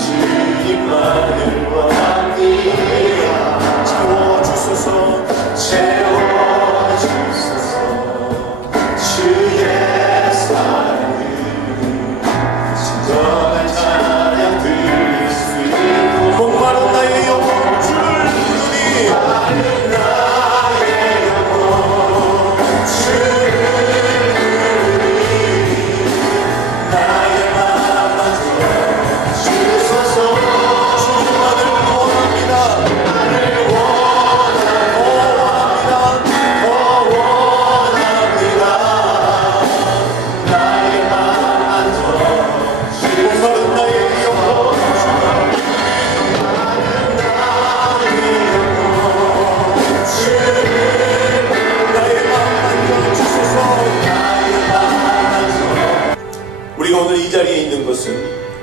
주님만을 원합니다. 채워주소서 채워주소서 주의 사랑을 진정한 찬양 드릴 수 있고 목마른 나의 영혼 주를 부르니 나의 영혼 주를 나의 맘만 주소서 주님만을 원합니다. 원합니다. 나의 맘만 목마른 나의 영혼 나의 맘만 주소서. 우리가 오늘 이 자리에 있는 것은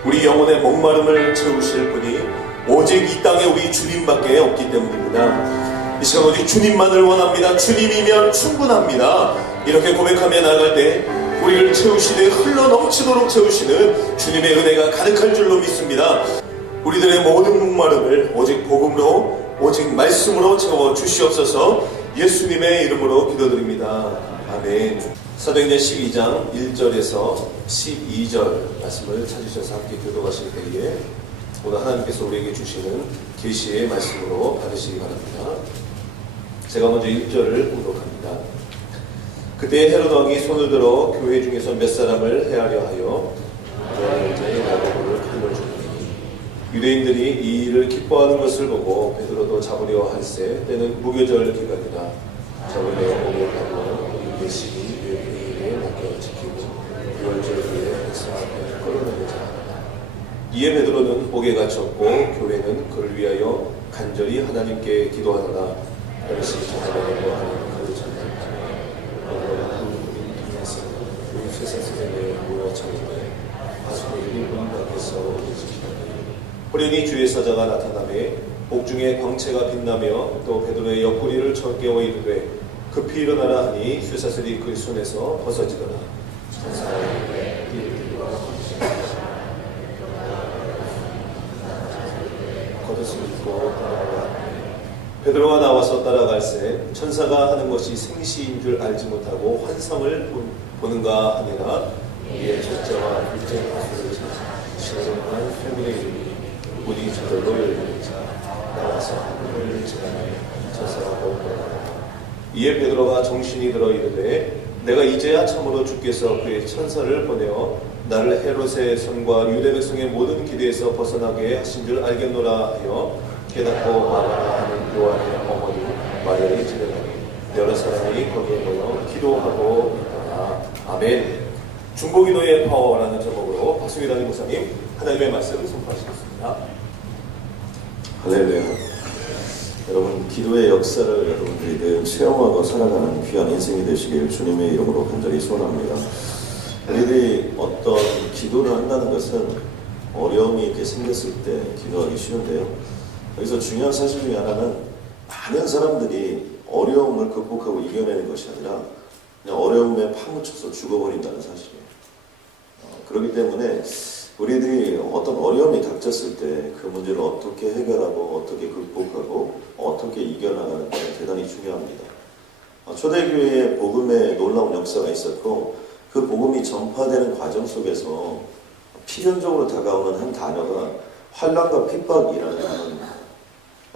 우리 영혼의 목마름을 채우실 분이 오직 이 땅에 우리 주님밖에 없기 때문입니다. 이 시간 우리 주님만을 원합니다. 주님이면 충분합니다. 이렇게 고백하며 나아갈 때 우리를 채우시되 흘러 넘치도록 채우시는 주님의 은혜가 가득할 줄로 믿습니다. 우리들의 모든 목마름을 오직 복음으로 오직 말씀으로 채워 주시옵소서. 예수님의 이름으로 기도드립니다. 아멘. 사도행전 12장 1절에서 12절 말씀을 찾으셔서 함께 교도하실 때에 오늘 하나님께서 우리에게 주시는 계시의 말씀으로 받으시기 바랍니다. 제가 먼저 1절을 공독합니다. 그때 헤롯 왕이 손을 들어 교회 중에서 몇 사람을 해하려 하여 여자의 야고보를 칼로 죽이니 유대인들이 이 일을 기뻐하는 것을 보고 베드로도 잡으려 할세 때는 무교절 기간이라 잡으려 오게 하고 예식이 회의에 맡겨 지키고 6월절 후에 백성 앞에 끌어내리자 하더라. 이에 베드로는 옥에 갇혔고 교회는 그를 위하여 간절히 하나님께 기도하더라. 열심히 전하려고 하는 그 전날 베드로가 한국인 통해서 그 쇠사슬에 모여 차리되 바수들이 문 밖에서 지키더니 호련히 주의 사자가 나타나매 옥중에 광채가 빛나며 또 베드로의 옆구리를 쳐깨워 이르되 급히 일어나라 하니 쇠사슬이 그 손에서 벗어지더라. 겉옷을 입고 따라가라. 베드로가 나와서 따라갈새 천사가 하는 것이 생시인 줄 알지 못하고 환상을 보는가 하니라. 이에 첫째와 둘째 가수를 신성한 회문의 이름이 문이 저절로 열리자 나와서 하늘을 지나며 천사가 보더라. 이에 베드로가 정신이 들어 이르되 내가 이제야 참으로 주께서 그의 천사를 보내어 나를 헤롯의 손과 유대 백성의 모든 기대에서 벗어나게 하신 줄 알겠노라 하여 깨닫고 마가라 하는 요한의 어머니 마리아를 지내더니 여러 사람이 거기에 모여 기도하고 있더라. 아멘. 중보기도의 파워라는 제목으로 박승일하니 목사님 하나님의 말씀을 선포하시겠습니다. 할렐루야. 여러분 기도의 역사를 여러분들이 늘 체험하고 살아가는 귀한 인생이 되시길 주님의 이름으로 간절히 소원합니다. 우리들이 어떤 기도를 한다는 것은 어려움이 이렇게 생겼을 때 기도하기 쉬운데요. 여기서 중요한 사실 중에 하나는 많은 사람들이 어려움을 극복하고 이겨내는 것이 아니라 그냥 어려움에 파묻혀서 죽어버린다는 사실이에요. 그렇기 때문에 우리들이 어떤 어려움이 닥쳤을 때 그 문제를 어떻게 해결하고 어떻게 극복하고 어떻게 이겨나가는 게 대단히 중요합니다. 초대교회에 복음의 놀라운 역사가 있었고 그 복음이 전파되는 과정 속에서 필연적으로 다가오는 한 단어가 환난과 핍박이라는 단어입니다.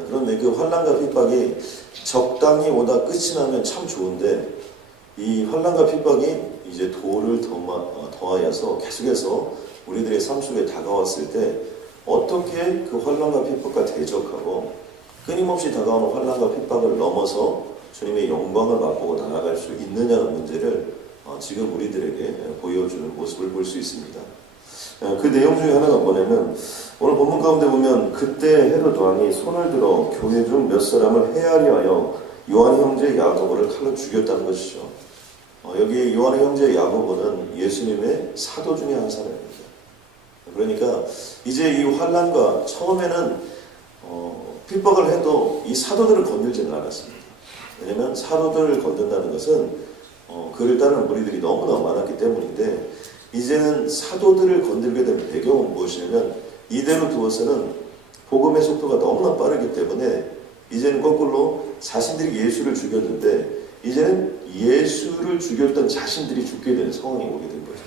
그런데 그 환난과 핍박이 적당히 오다 끝이 나면 참 좋은데 이 환난과 핍박이 이제 도를 더하여서 계속해서 우리들의 삶 속에 다가왔을 때 어떻게 그 환난과 핍박과 대적하고 끊임없이 다가오는 환난과 핍박을 넘어서 주님의 영광을 맛보고 나아갈 수 있느냐는 문제를 지금 우리들에게 보여주는 모습을 볼 수 있습니다. 그 내용 중에 하나가 뭐냐면 오늘 본문 가운데 보면 그때 헤롯 왕이 손을 들어 교회 중 몇 사람을 해하려 하여 요한의 형제 야고보를 칼로 죽였다는 것이죠. 여기 요한의 형제 야고보는 예수님의 사도 중에 한 사람입니다. 그러니까 이제 이 환난과 처음에는 핍박을 해도 이 사도들을 건들지는 않았습니다. 왜냐하면 사도들을 건든다는 것은 그를 따르는 무리들이 너무나 많았기 때문인데 이제는 사도들을 건들게 된 배경은 무엇이냐면 이대로 두어서는 복음의 속도가 너무나 빠르기 때문에 이제는 거꾸로 자신들이 예수를 죽였는데 이제는 예수를 죽였던 자신들이 죽게 되는 상황이 오게 된 거죠.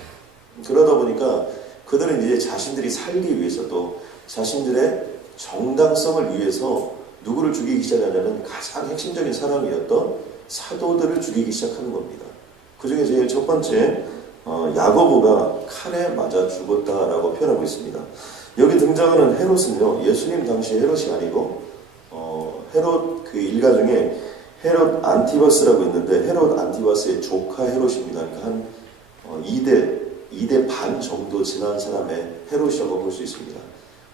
그러다 보니까 그들은 이제 자신들이 살기 위해서 또 자신들의 정당성을 위해서 누구를 죽이기 시작하냐면 가장 핵심적인 사람이었던 사도들을 죽이기 시작하는 겁니다. 그 중에 제일 첫 번째 야고보가 칼에 맞아 죽었다라고 표현하고 있습니다. 여기 등장하는 헤롯은요, 예수님 당시 헤롯이 아니고 헤롯 그 일가 중에 헤롯 안티바스라고 있는데 헤롯 안티바스의 조카 헤롯입니다. 그러니까 한 2대 반 정도 지난 사람의 헤롯이라고 볼 수 있습니다.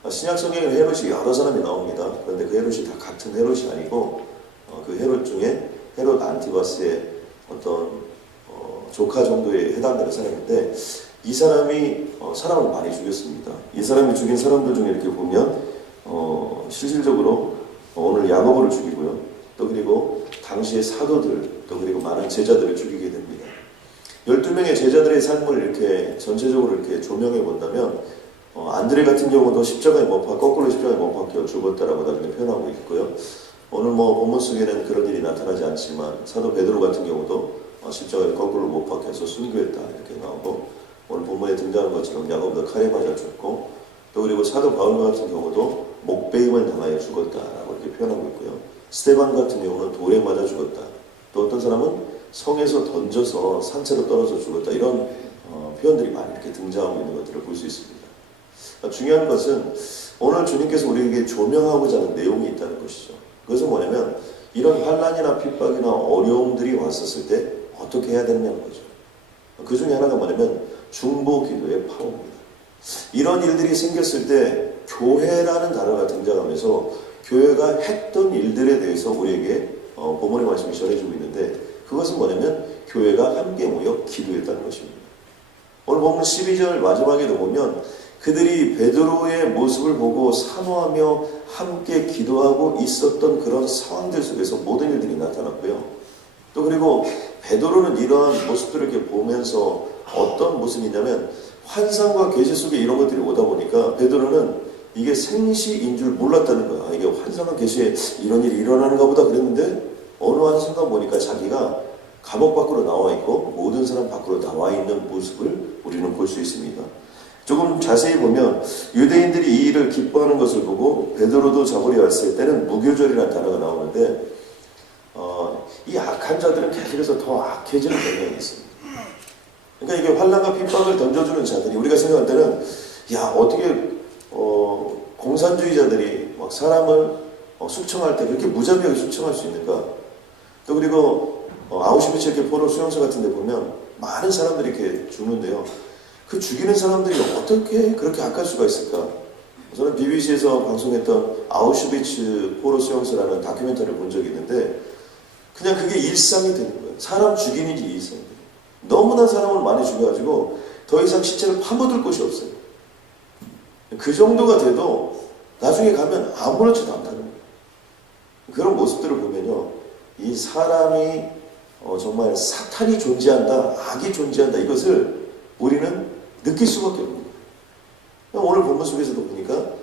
신약 성경에 헤롯이 여러 사람이 나옵니다. 그런데 그 헤롯이 다 같은 헤롯이 아니고 그 헤롯 중에 헤롯 안티바스의 어떤 조카 정도에 해당되는 사람인데 이 사람이 사람을 많이 죽였습니다. 이 사람이 죽인 사람들 중에 이렇게 보면 실질적으로 오늘 야고보를 죽이고요. 또 그리고 당시의 사도들, 또 그리고 많은 제자들을 죽이게 됩니다. 12명의 제자들의 삶을 이렇게 전체적으로 이렇게 조명해 본다면 안드레 같은 경우도 십자가에 거꾸로 십자가에 못 박혀 죽었다라고 나중에 표현하고 있고요. 오늘 본문 속에는 그런 일이 나타나지 않지만 사도 베드로 같은 경우도 십자가에 거꾸로 못 박혀서 순교했다 이렇게 나오고 오늘 본문에 등장하는 것처럼 야고보도 칼에 맞아 죽고 또 그리고 사도 바울 같은 경우도 목베임을 당하여 죽었다라고 이렇게 표현하고 있고요. 스데반 같은 경우는 돌에 맞아 죽었다. 또 어떤 사람은 성에서 던져서 산채로 떨어져 죽었다. 이런 표현들이 많이 이렇게 등장하고 있는 것들을 볼 수 있습니다. 중요한 것은 오늘 주님께서 우리에게 조명하고자 하는 내용이 있다는 것이죠. 그것은 뭐냐면 이런 환난이나 핍박이나 어려움들이 왔었을 때 어떻게 해야 되느냐는 거죠. 그 중에 하나가 뭐냐면 중보 기도의 파워입니다. 이런 일들이 생겼을 때 교회라는 단어가 등장하면서 교회가 했던 일들에 대해서 우리에게 본문의 말씀이 전해주고 있는데 그것은 뭐냐면 교회가 함께 모여 기도했다는 것입니다. 오늘 본문 12절 마지막에도 보면 그들이 베드로의 모습을 보고 산호하며 함께 기도하고 있었던 그런 상황들 속에서 모든 일들이 나타났고요. 또 그리고 베드로는 이러한 모습들을 이렇게 보면서 어떤 모습이냐면 환상과 계시 속에 이런 것들이 오다 보니까 베드로는 이게 생시인 줄 몰랐다는 거야. 이게 환상과 계시에 이런 일이 일어나는가 보다 그랬는데 어느 한 순간 보니까 자기가 감옥 밖으로 나와 있고 모든 사람 밖으로 나와 있는 모습을 우리는 볼 수 있습니다. 조금 자세히 보면 유대인들이 이 일을 기뻐하는 것을 보고 베드로도 잡으려 했을 때는 무교절이라는 단어가 나오는데 이 악한 자들은 계속해서 더 악해지는 경향이 있습니다. 그러니까 이게 환난과 핍박을 던져주는 자들이 우리가 생각할 때는 어떻게 공산주의자들이 막 사람을 숙청할 때 그렇게 무자비하게 숙청할 수 있는가? 또 그리고 아우슈비츠 이렇게 포로 수용소 같은 데 보면 많은 사람들이 이렇게 죽는데요. 그 죽이는 사람들이 어떻게 그렇게 악할 수가 있을까? 저는 BBC에서 방송했던 아우슈비츠 포로 수용소라는 다큐멘터리를 본 적이 있는데 그냥 그게 일상이 되는 거예요. 사람 죽이는 일이 일상이 돼요. 너무나 사람을 많이 죽여가지고 더 이상 시체를 파묻을 곳이 없어요. 그 정도가 돼도 나중에 가면 아무렇지도 않다는 거예요. 그런 모습들을 보면요. 이 사람이 정말 사탄이 존재한다, 악이 존재한다 이것을 우리는 느낄 수밖에 없는 거예요. 오늘 본문 속에서도 보니까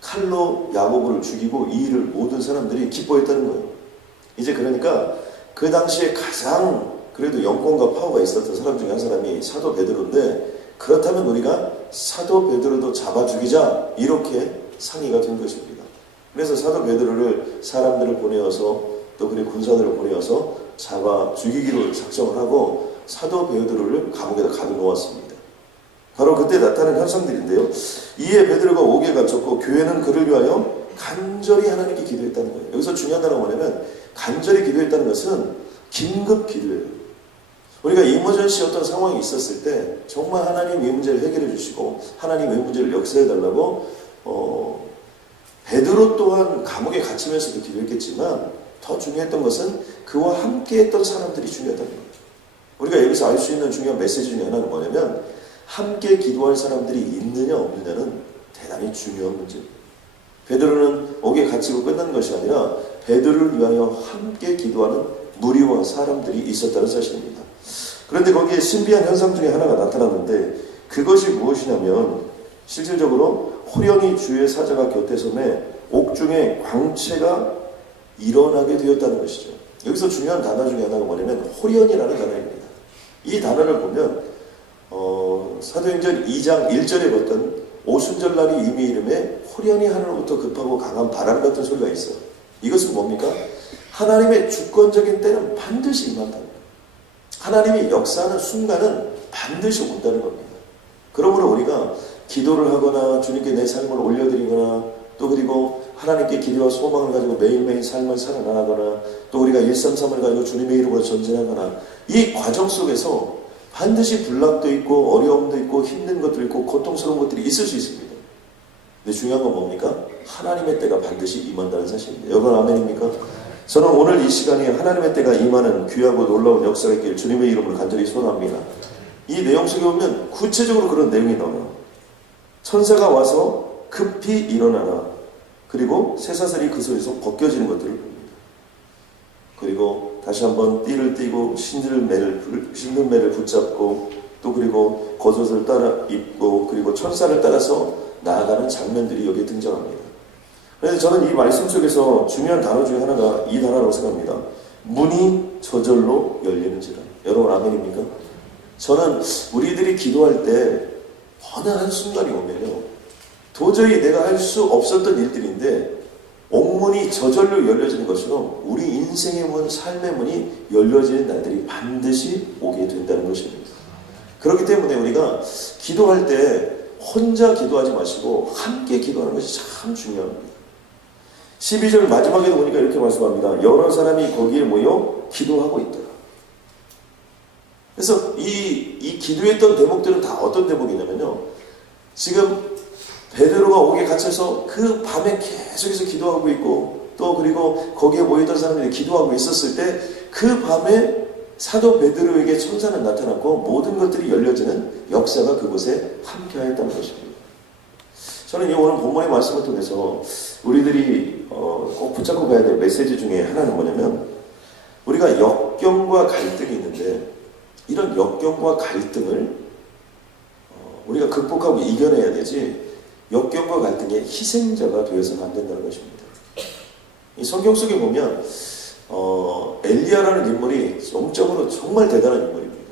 칼로 야고보를 죽이고 이 일을 모든 사람들이 기뻐했다는 거예요. 이제 그러니까 그 당시에 가장 그래도 영권과 파워가 있었던 사람 중에 한 사람이 사도 베드로인데 그렇다면 우리가 사도 베드로도 잡아 죽이자 이렇게 상의가 된 것입니다. 그래서 사도 베드로를 사람들을 보내어서 또 그리고 군사들을 보내어서 잡아 죽이기로 작정을 하고 사도 베드로를 감옥에다 가둬놓았습니다. 바로 그때 나타난 현상들인데요. 이에 베드로가 옥에 갇혔고 교회는 그를 위하여 간절히 하나님께 기도했다는 거예요. 여기서 중요한 단어가 뭐냐면 간절히 기도했다는 것은 긴급 기도예요. 우리가 이머전시 어떤 상황이 있었을 때 정말 하나님 이 문제를 해결해 주시고 하나님 이 문제를 역사해 달라고 베드로 또한 감옥에 갇히면서도 기도했겠지만 더 중요했던 것은 그와 함께 했던 사람들이 중요하다는 거예요. 우리가 여기서 알 수 있는 중요한 메시지 중에 하나는 뭐냐면 함께 기도할 사람들이 있느냐 없느냐는 대단히 중요한 문제입니다. 베드로는 옥에 갇히고 끝난 것이 아니라 베드로를 위하여 함께 기도하는 무리와 사람들이 있었다는 사실입니다. 그런데 거기에 신비한 현상 중에 하나가 나타났는데 그것이 무엇이냐면 실질적으로 호련히 주의 사자가 곁에 서매 옥중에 광채가 일어나게 되었다는 것이죠. 여기서 중요한 단어 중에 하나가 뭐냐면 호련이라는 단어입니다. 이 단어를 보면 사도행전 2장 1절에 봤던 오순절날이 이미 이름에 호련히 하늘로부터 급하고 강한 바람 같은 소리가 있어요. 이것은 뭡니까? 하나님의 주권적인 때는 반드시 임한다. 하나님이 역사하는 순간은 반드시 온다는 겁니다. 그러므로 우리가 기도를 하거나 주님께 내 삶을 올려드리거나 또 그리고 하나님께 기대와 소망을 가지고 매일매일 삶을 살아나가거나 또 우리가 133을 가지고 주님의 이름으로 전진하거나 이 과정 속에서 반드시 불락도 있고 어려움도 있고 힘든 것도 있고 고통스러운 것들이 있을 수 있습니다. 근데 중요한 건 뭡니까? 하나님의 때가 반드시 임한다는 사실입니다. 여러분 아멘입니까? 저는 오늘 이 시간에 하나님의 때가 임하는 귀하고 놀라운 역사가 있길 주님의 이름으로 간절히 소원합니다. 이 내용 속에 보면 구체적으로 그런 내용이 나와요. 천사가 와서 급히 일어나라. 그리고 쇠사슬이 그 손에서 벗겨지는 것들을 봅니다. 그리고 다시 한번 띠를 띠고 신들매를 붙잡고 또 그리고 겉옷을 따라 입고 그리고 천사를 따라서 나아가는 장면들이 여기에 등장합니다. 그래서 저는 이 말씀 속에서 중요한 단어 중에 하나가 이 단어라고 생각합니다. 문이 저절로 열리는지라. 여러분 아멘입니까? 저는 우리들이 기도할 때 어느 한순간이 오면요 도저히 내가 할 수 없었던 일들인데 옥문이 저절로 열려지는 것처럼 우리 인생의 문, 삶의 문이 열려지는 날들이 반드시 오게 된다는 것입니다. 그렇기 때문에 우리가 기도할 때 혼자 기도하지 마시고 함께 기도하는 것이 참 중요합니다. 12절 마지막에도 보니까 이렇게 말씀합니다. 여러 사람이 거기에 모여 기도하고 있더라. 그래서 이 기도했던 대목들은 다 어떤 대목이냐면요. 지금 베드로가 옥에 갇혀서 그 밤에 계속해서 기도하고 있고 또 그리고 거기에 모였던 사람들이 기도하고 있었을 때 그 밤에 사도 베드로에게 천사는 나타났고 모든 것들이 열려지는 역사가 그곳에 함께하였다는 것입니다. 저는 이 오늘 본문의 말씀을 통해서 우리들이 꼭 붙잡고 가야 될 메시지 중에 하나는 뭐냐면 우리가 역경과 갈등이 있는데 이런 역경과 갈등을 우리가 극복하고 이겨내야 되지 역경과 갈등의 희생자가 되어서는 안 된다는 것입니다. 이 성경 속에 보면 엘리야라는 인물이 영적으로 정말 대단한 인물입니다.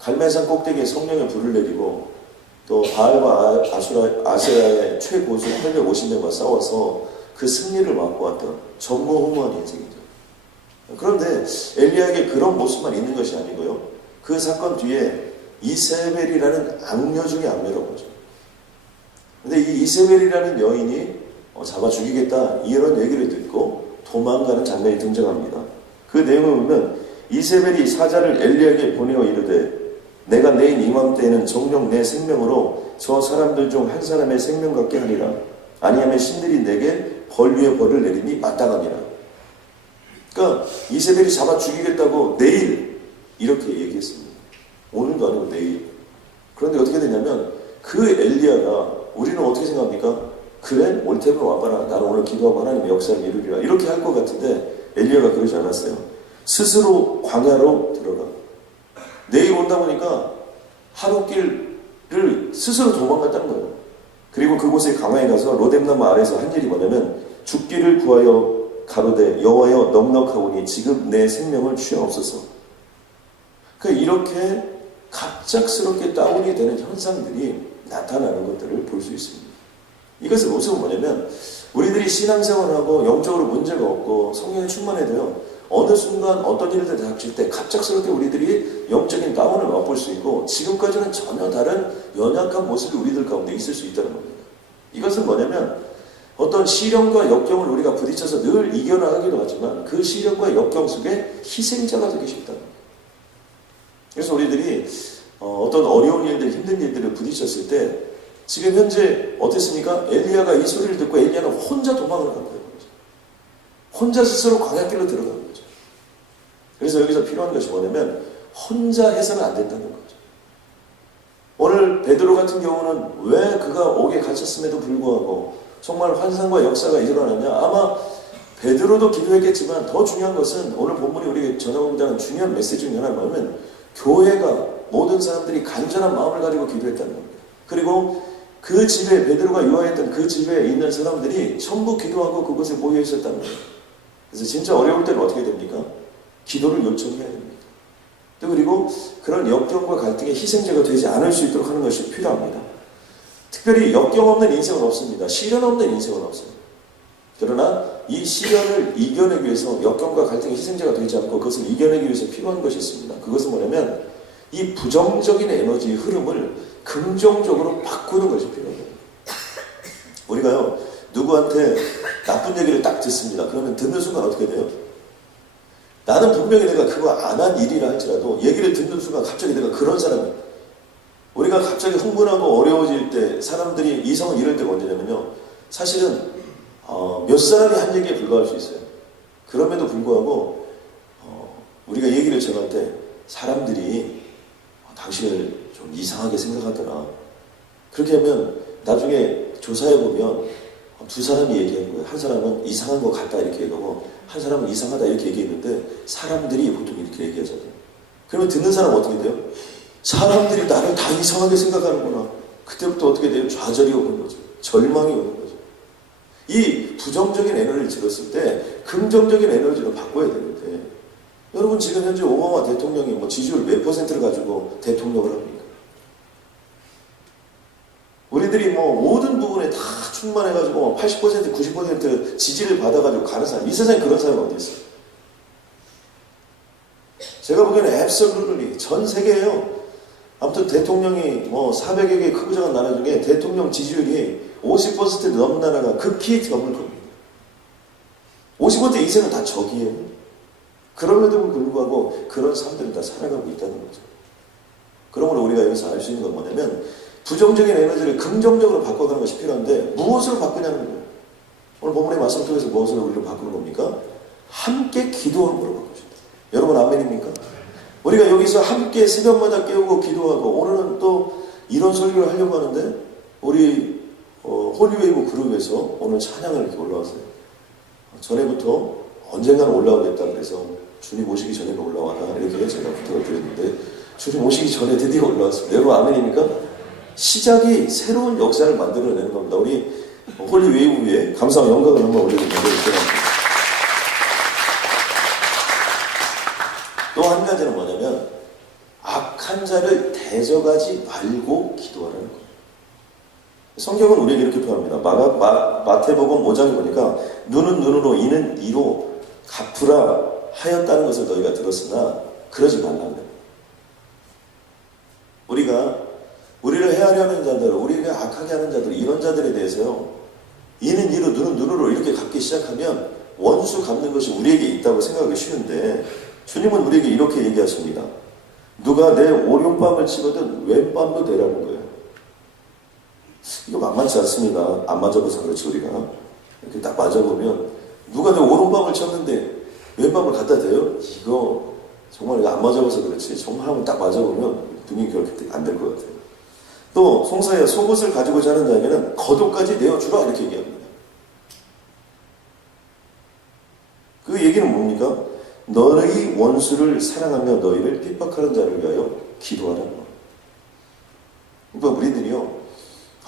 갈멜산 꼭대기에 성령의 불을 내리고 또 바알과 아세라의 최고수 850명과 싸워서 그 승리를 맛보았던 전무후무한 인생이죠. 그런데 엘리야에게 그런 모습만 있는 것이 아니고요. 그 사건 뒤에 이세벨이라는 악녀 중에 악녀라고 하죠. 근데 이 이세벨이라는 여인이 잡아 죽이겠다 이런 얘기를 듣고 도망가는 장면이 등장합니다. 그 내용을 보면 이세벨이 사자를 엘리야에게 보내어 이르되 내가 내일 이맘때에는 정녕 내 생명으로 저 사람들 중 한 사람의 생명 같게 하리라. 아니하면 신들이 내게 벌 위에 벌을 내리니 마땅하니라. 그러니까 이세벨이 잡아 죽이겠다고 내일 이렇게 얘기했습니다. 오늘도 아니고 내일. 그런데 어떻게 되냐면 그 엘리야가 우리는 어떻게 생각합니까? 그래? 옳테면 와봐라. 나는 오늘 기도하고 하나님의 역사를 이루리라. 이렇게 할 것 같은데 엘리야가 그러지 않았어요. 스스로 광야로 들어가. 내일 온다 보니까 하룻길을 스스로 도망갔다는 거예요. 그리고 그곳에 강화에 가서 로뎀나무 아래에서 한 일이 뭐냐면 죽기를 구하여 가로되 여호와여 넉넉하오니 지금 내 생명을 취하옵소서. 그러니까 이렇게 갑작스럽게 다운이 되는 현상들이 나타나는 것들을 볼 수 있습니다. 이것의 모습은 뭐냐면 우리들이 신앙생활하고 영적으로 문제가 없고 성령에 충만해도요 어느 순간 어떤 일들 닥칠 때 갑작스럽게 우리들이 영적인 다운을 맛볼 수 있고 지금까지는 전혀 다른 연약한 모습이 우리들 가운데 있을 수 있다는 겁니다. 이것은 뭐냐면 어떤 시련과 역경을 우리가 부딪혀서 늘 이겨나가기도 하지만 그 시련과 역경 속에 희생자가 되기 쉽다는 겁니다. 그래서 우리들이 어떤 어려운 일들, 힘든 일들을 부딪혔을 때 지금 현재 어땠습니까? 엘리야가 이 소리를 듣고 엘리야는 혼자 도망을 간 거예요. 혼자 스스로 광야길로 들어간 거죠. 그래서 여기서 필요한 것이 뭐냐면 혼자 해서는 안 된다는 거죠. 오늘 베드로 같은 경우는 왜 그가 옥에 갇혔음에도 불구하고 정말 환상과 역사가 일어나냐? 아마 베드로도 기도했겠지만 더 중요한 것은 오늘 본문이 우리 전하고자 중요한 메시지 중에 하나는 뭐냐면 교회가 모든 사람들이 간절한 마음을 가지고 기도했다는 겁니다. 그리고 그 집에 베드로가 유하였던 그 집에 있는 사람들이 전부 기도하고 그곳에 모여 있었다는 거예요. 그래서 진짜 어려울 때는 어떻게 됩니까? 기도를 요청해야 됩니다. 또 그리고 그런 역경과 갈등의 희생자가 되지 않을 수 있도록 하는 것이 필요합니다. 특별히 역경 없는 인생은 없습니다. 시련 없는 인생은 없어요. 그러나 이 시련을 이겨내기 위해서 역경과 갈등의 희생자가 되지 않고 그것을 이겨내기 위해서 필요한 것이 있습니다. 그것은 뭐냐면 이 부정적인 에너지의 흐름을 긍정적으로 바꾸는 것이 필요해요. 우리가요, 누구한테 나쁜 얘기를 딱 듣습니다. 그러면 듣는 순간 어떻게 돼요? 나는 분명히 내가 그거 안 한 일이라 할지라도 얘기를 듣는 순간 갑자기 내가 그런 사람이에요. 우리가 갑자기 흥분하고 어려워질 때 사람들이 이성을 잃을 때가 언제냐면요, 사실은 몇 사람이 한 얘기에 불과할 수 있어요. 그럼에도 불구하고 우리가 얘기를 전할 때 사람들이 당신을 좀 이상하게 생각하더라. 그렇게 하면 나중에 조사해보면 두 사람이 얘기하고 한 사람은 이상한 것 같다 이렇게 얘기하고 한 사람은 이상하다 이렇게 얘기했는데 사람들이 보통 이렇게 얘기하잖아요. 그러면 듣는 사람은 어떻게 돼요? 사람들이 나를 다 이상하게 생각하는구나. 그때부터 어떻게 돼요? 좌절이 오는 거죠. 절망이 오는 거죠. 이 부정적인 에너지를 집었을 때 긍정적인 에너지로 바꿔야 되는데 여러분 지금 현재 오바마 대통령이 뭐 지지율 몇 %를 가지고 대통령을 합니까? 우리들이 뭐 모든 부분에 다 충만해가지고 80%, 90% 지지를 받아가지고 가는 사람, 이 세상에 그런 사람이 어디 있어요? 제가 보기에는 앱솔루트리 전 세계에요. 아무튼 대통령이 뭐 400여 개의 크고 작은 나라 중에 대통령 지지율이 50% 넘는 나라가 극히 드물 겁니다. 50% 이상은 다 적이에요. 그럼에도 불구하고 그런 사람들이 다 살아가고 있다는 거죠. 그러므로 우리가 여기서 알 수 있는 건 뭐냐면 부정적인 에너지를 긍정적으로 바꿔가는 것이 필요한데 무엇으로 바꾸냐는 거예요. 오늘 본문의 말씀 통해서 무엇으로 우리를 바꾸는 겁니까? 함께 기도함으로 바꾸십니다. 여러분 아멘입니까? 우리가 여기서 함께 새벽마다 깨우고 기도하고 오늘은 또 이런 설교를 하려고 하는데 우리 홀리웨이브 그룹에서 오늘 찬양을 이렇게 올라왔어요. 전에부터 언젠가는 올라오겠다 그래서 주님 오시기 전에는 올라와라 이렇게 제가 부탁을 드렸는데 주님 오시기 전에 드디어 올라왔습니다. 여러분 아멘입니까? 시작이 새로운 역사를 만들어내는 겁니다. 우리 홀리웨이브 위에 감사와 영광을 한번 올려드리도록 하겠습니다. 또 한 가지는 뭐냐면 악한 자를 대적하지 말고 기도하라는 거예요. 성경은 우리에게 이렇게 표현합니다. 마태복음 5장에 보니까 눈은 눈으로 이는 이로 갚으라 하였다는 것을 너희가 들었으나 그러지 말라는 거예요. 우리가 우리를 해하려 하는 자들, 우리에게 악하게 하는 자들, 이런 자들에 대해서요, 이는 이로 눈은 눈으로 이렇게 갚기 시작하면 원수 갚는 것이 우리에게 있다고 생각하기 쉬운데 주님은 우리에게 이렇게 얘기하십니다. 누가 내 오른밤을 치거든 왼밤도 대라는 거예요. 이거 만만치 않습니다. 안 맞아봐서 그렇지 우리가. 이렇게 딱 맞아보면 누가 내 오른밤을 쳤는데 왼밤을 갖다 대요? 이거 정말 이거 안 맞아봐서 그렇지 정말 한번 딱 맞아보면 분위기 그렇게 안 될 것 같아요. 또 송사야 속옷을 가지고자 하는 자에게는 겉옷까지 내어주라 이렇게 얘기합니다. 그 얘기는 뭡니까? 너희 원수를 사랑하며 너희를 핍박하는 자를 위하여 기도하라는 거예요. 그러니까 우리들이요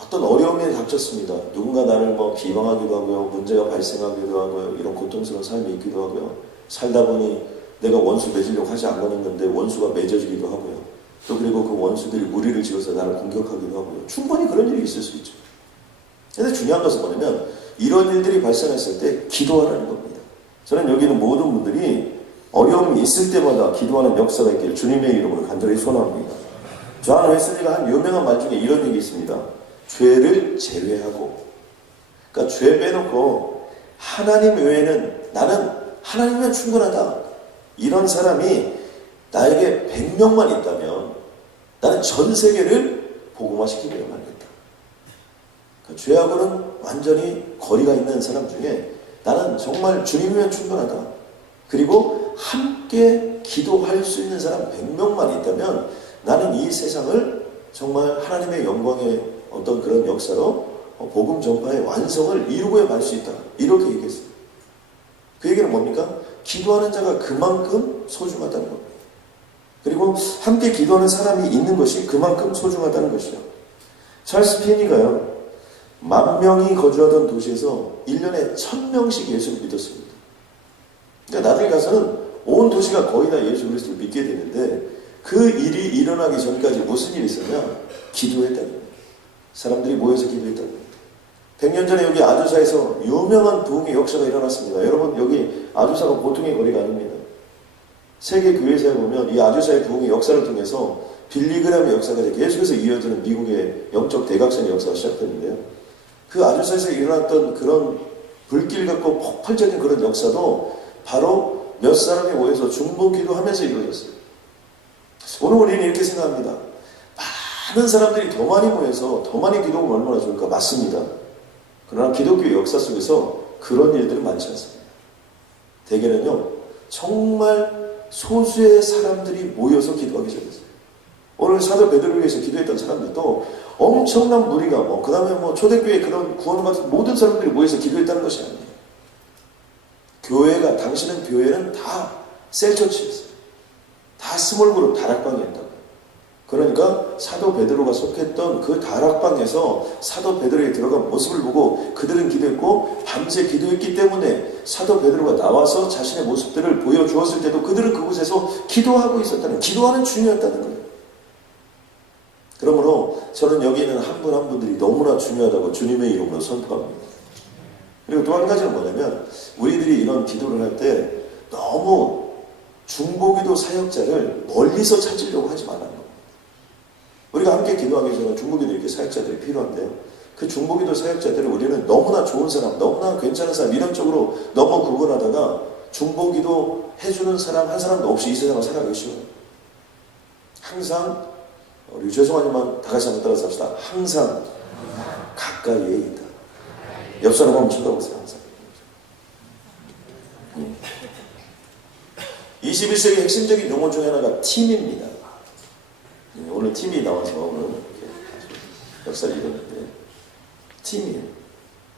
어떤 어려움이 닥쳤습니다. 누군가 나를 뭐 비방하기도 하고요, 문제가 발생하기도 하고요, 이런 고통스러운 삶이 있기도 하고요. 살다 보니 내가 원수 맺으려고 하지 않았는데 원수가 맺어지기도 하고요. 또 그리고 그 원수들이 무리를 지어서 나를 공격하기도 하고요. 충분히 그런 일이 있을 수 있죠. 근데 중요한 것은 뭐냐면 이런 일들이 발생했을 때 기도하라는 겁니다. 저는 여기 있는 모든 분들이 어려움이 있을 때마다 기도하는 역사가 있기를 주님의 이름으로 간절히 소원합니다. 존 웨슬리가 한 유명한 말 중에 이런 얘기 있습니다. 죄를 제외하고, 그러니까 죄 빼놓고 하나님 외에는 나는 하나님이면 충분하다. 이런 사람이 나에게 100명만 있다면 나는 전 세계를 복음화시키기를 말겠다. 그러니까 죄하고는 완전히 거리가 있는 사람 중에 나는 정말 주님이면 충분하다. 그리고 함께 기도할 수 있는 사람 100명만 있다면 나는 이 세상을 정말 하나님의 영광의 어떤 그런 역사로 복음 전파의 완성을 이루고 말 수 있다. 이렇게 얘기했어요. 그 얘기는 뭡니까? 기도하는 자가 그만큼 소중하다는 겁니다. 그리고 함께 기도하는 사람이 있는 것이 그만큼 소중하다는 것이요. 찰스 피니가요. 10,000명이 거주하던 도시에서 1년에 1,000명씩 예수를 믿었습니다. 그러니까 나중에 가서는 온 도시가 거의 다 예수 그리스도를 믿게 되는데 그 일이 일어나기 전까지 무슨 일이 있었냐? 기도했다는 거예요. 사람들이 모여서 기도했다는 거예요. 100년 전에 여기 아주사에서 유명한 부흥의 역사가 일어났습니다. 여러분 여기 아주사가 보통의 거리가 아닙니다. 세계 교회사에 보면 이 아주사의 부흥의 역사를 통해서 빌리그램의 역사가 계속해서 이어지는 미국의 영적 대각선의 역사가 시작되는데요. 그 아주사에서 일어났던 그런 불길 같고 폭발적인 그런 역사도 바로 몇 사람이 모여서 중보기도 하면서 이루어졌어요. 오늘 우리는 이렇게 생각합니다. 많은 사람들이 더 많이 모여서 더 많이 기도하면 얼마나 좋을까? 맞습니다. 그러나 기독교의 역사 속에서 그런 일들은 많지 않습니다. 대개는요, 정말 소수의 사람들이 모여서 기도하기 시작했어요. 오늘 사도 베드로를 위해서 기도했던 사람들도 엄청난 무리가 그 다음에 초대교회 그런 구원을 받은 모든 사람들이 모여서 기도했다는 것이 아니에요. 교회가, 당시는 교회는 다 셀처치였어요. 다 스몰그룹 다락방이었다고. 그러니까 사도 베드로가 속했던 그 다락방에서 사도 베드로에 들어간 모습을 보고 그들은 기도했고 밤새 기도했기 때문에 사도 베드로가 나와서 자신의 모습들을 보여주었을 때도 그들은 그곳에서 기도하고 있었다는, 기도하는 중이었다는 거예요. 그러므로 저는 여기 있는 한 분 한 분들이 너무나 중요하다고 주님의 이름으로 선포합니다. 그리고 또 한 가지는 뭐냐면 우리들이 이런 기도를 할 때 너무 중보기도 사역자를 멀리서 찾으려고 하지 말라는 겁니다. 우리가 함께 기도하기 전에 중보기도 이렇게 사역자들이 필요한데요. 그 중보기도 사역자들을 우리는 너무나 좋은 사람, 너무나 괜찮은 사람, 이런쪽으로 너무 구분하다가 중보기도 해주는 사람 한 사람도 없이 이 세상을 살아가기 쉬워요. 항상 우리 죄송하지만 다 같이 한번 따라서 합시다. 항상 가까이에 있다. 옆 사람 한번 쳐다보세요. 항상. 21세기 핵심적인 용어 중에 하나가 팀입니다. 오늘 팀이 나와서 오늘 이렇게 역사를 이뤘는데 팀이에요.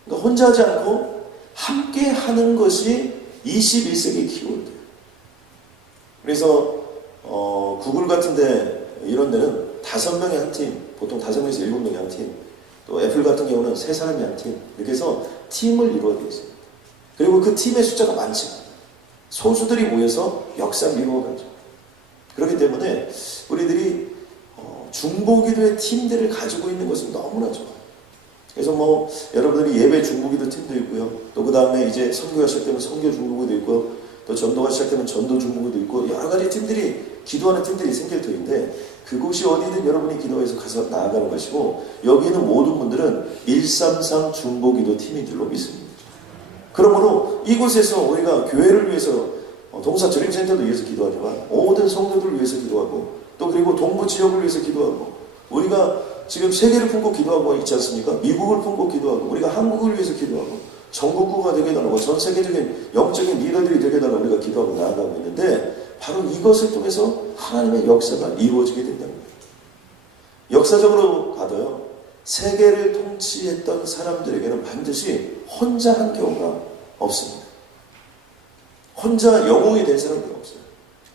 그러니까 혼자 하지 않고 함께 하는 것이 21세기 키워드예요. 그래서 구글 같은데 이런 데는 5명의 한 팀, 보통 5명에서 7명의 한 팀, 또 애플 같은 경우는 3사람이 한 팀, 이렇게 해서 팀을 이루어져 있습니다. 그리고 그 팀의 숫자가 많지 않아요. 소수들이 모여서 역사를 이루어가죠. 그렇기 때문에 우리들이 중보기도의 팀들을 가지고 있는 것은 너무나 좋아요. 그래서 여러분들이 예배 중보기도 팀도 있고요. 또 그 다음에 이제 선교가 시작되면 선교 중보기도 있고요. 또 전도가 시작되면 전도 중보기도 있고 여러 가지 팀들이, 기도하는 팀들이 생길 터인데 그곳이 어디든 여러분이 기도해서 가서 나아가는 것이고 여기 있는 모든 분들은 133 중보기도 팀인 줄로 믿습니다. 그러므로 이곳에서 우리가 교회를 위해서 동사저림센터도 위해서 기도하지만 모든 성도들을 위해서 기도하고 또 그리고 동부 지역을 위해서 기도하고 우리가 지금 세계를 품고 기도하고 있지 않습니까? 미국을 품고 기도하고 우리가 한국을 위해서 기도하고 전국구가 되게 달라고 전 세계적인 영적인 리더들이 되게 달라고 우리가 기도하고 나아가고 있는데 바로 이것을 통해서 하나님의 역사가 이루어지게 된다는 거예요. 역사적으로 봐도요. 세계를 통치했던 사람들에게는 반드시 혼자 한 경우가 없습니다. 혼자 영웅이 된 사람들은 없어요.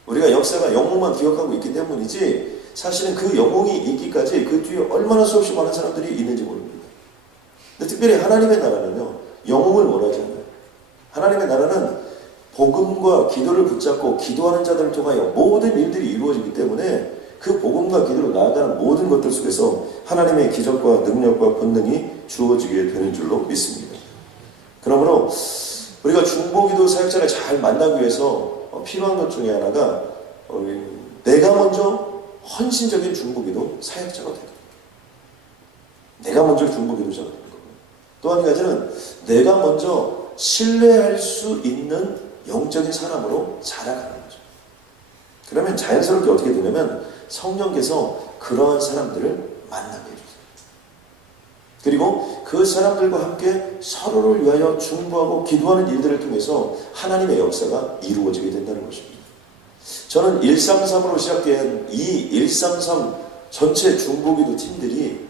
우리가 역사가 영웅만 기억하고 있기 때문이지 사실은 그 영웅이 있기까지 그 뒤에 얼마나 수없이 많은 사람들이 있는지 모릅니다. 근데 특별히 하나님의 나라는요. 영웅을 원하지 않아요. 하나님의 나라는 복음과 기도를 붙잡고 기도하는 자들을 통하여 모든 일들이 이루어지기 때문에 그 복음과 기도로 나아가는 모든 것들 속에서 하나님의 기적과 능력과 권능이 주어지게 되는 줄로 믿습니다. 그러므로 우리가 중보기도 사역자를 잘 만나기 위해서 필요한 것 중에 하나가 내가 먼저 헌신적인 중보기도 사역자가 되는 거예요. 내가 먼저 중보기도자가 되는 거예요. 또 한 가지는 내가 먼저 신뢰할 수 있는 영적인 사람으로 자라가는 거죠. 그러면 자연스럽게 어떻게 되냐면 성령께서 그러한 사람들을 만나게 해주세요. 그리고 그 사람들과 함께 서로를 위하여 중보하고 기도하는 일들을 통해서 하나님의 역사가 이루어지게 된다는 것입니다. 저는 133으로 시작된 이 133 전체 중보기도 팀들이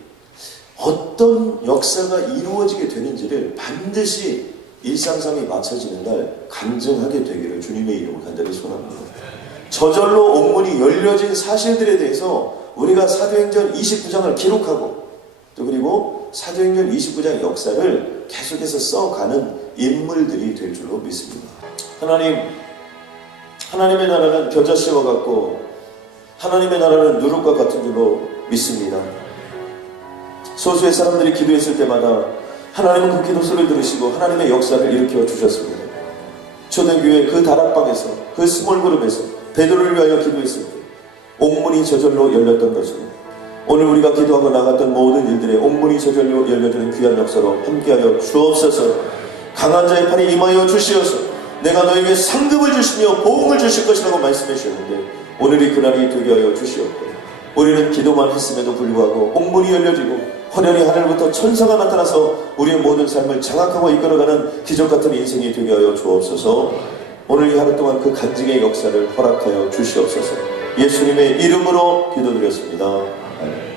어떤 역사가 이루어지게 되는지를 반드시 133이 맞춰지는 날 간증하게 되기를 주님의 이름으로 간절히 소원합니다. 저절로 옥문이 열려진 사실들에 대해서 우리가 사도행전 29장을 기록하고 또 그리고 사도행전 29장 역사를 계속해서 써가는 인물들이 될 줄로 믿습니다. 하나님의 나라는 겨자씨와 같고 하나님의 나라는 누룩과 같은 줄로 믿습니다. 소수의 사람들이 기도했을 때마다 하나님은 그 기도 소리를 들으시고 하나님의 역사를 일으켜 주셨습니다. 초대교회 그 다락방에서 그 스몰그룹에서 베드로를 위하여 기도했을 때 옥문이 저절로 열렸던 것입니다. 오늘 우리가 기도하고 나갔던 모든 일들에 옥문이 저절로 열려주는 귀한 역사로 함께하여 주옵소서. 강한 자의 팔에 임하여 주시어서 내가 너에게 상급을 주시며 보응을 주실 것이라고 말씀해 주셨는데 오늘이 그날이 되게 하여 주시옵고 우리는 기도만 했음에도 불구하고 옥문이 열려지고 화려히 하늘부터 천사가 나타나서 우리의 모든 삶을 장악하고 이끌어가는 기적같은 인생이 되게 하여 주옵소서. 오늘 이 하루 동안 그 간증의 역사를 허락하여 주시옵소서. 예수님의 이름으로 기도드렸습니다. 아멘.